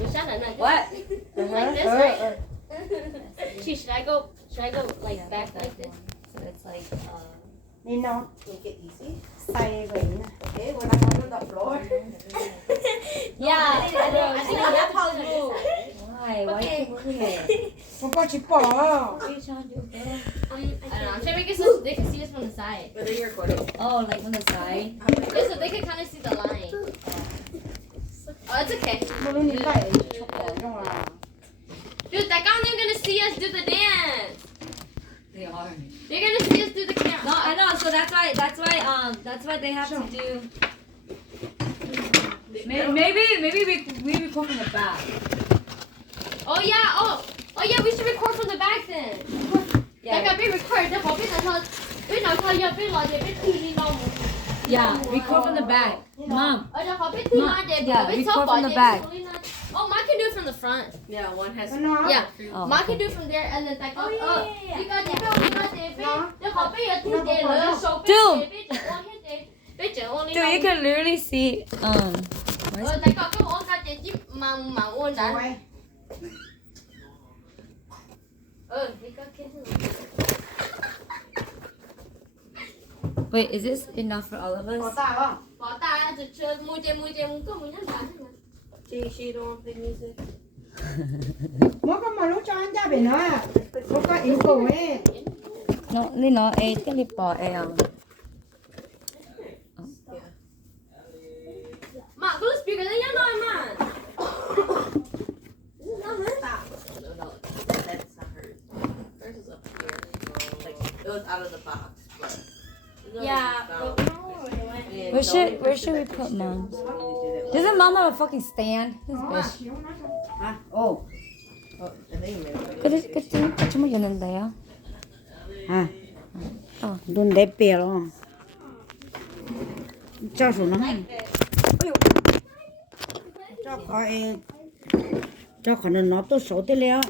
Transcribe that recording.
What? Like this, right? Should I go like back like this? So it's like, นี่เนาะ Make it easy. ใส่ไว้นะ Okay, we're not going on the floor. Yeah. I think that's how you move. why? Why are you moving it? มันก็ชิปอ What are you trying to do, girl? I don't know. I'm trying to make it so they can see us from the side. But then you're recording. Oh, like on the side? Just so they can kind of see the line. Oh, it's okay. มันรู้นี่ไหลชิปอจังหวะ Dude, that guy they're gonna see us do the dance. They are. They're gonna see us do the camp. No, I know. So that's why they have to do. Maybe we record from the back. Oh yeah. Oh yeah. We should record from the back then. Like I be recorded. The bobby biết nói thôi giờ biết nói để biết thi đi đâu. Yeah, record from the back. Mom. Ở đây họ biết thi nói để biết record số from the back. Oh, Mom can do it from the front. Yeah, one has. เนาะ Yeah, Oh, Mom okay. can do it from there and then like you got the they họ biết thi để lỡ số biết biết chữ only. Dude, you can literally see. Tại có ôn ra để chỉ mà ôn เอา đã. ไว้ Đi có kia. Wait, is this enough for all of ขอ us? ตาป่ะ Bỏ ta cho chơi mua chơi có muốn nhắn bạn. She don't play music. มันก็มารู้จอนจ้าเป็นเนาะมันก็อินโก้เว้ย No, no, cái lip bỏ Mà cứ speaker đấy nhá nói mà. Stop. No, that's not hers. Hers is up here. Like it was out of the box. But Yeah. Where should we put Mom's? Doesn't Mom have a fucking stand? This bitch. ฮะโอ้ Oh, and then you made it. 그치 주무셨는데요? ฮะโดนได้เปรียบแล้วเจ้าสูงนะเจ้าขอเองเจ้าขอเนาะตัวโสดได้แล้ว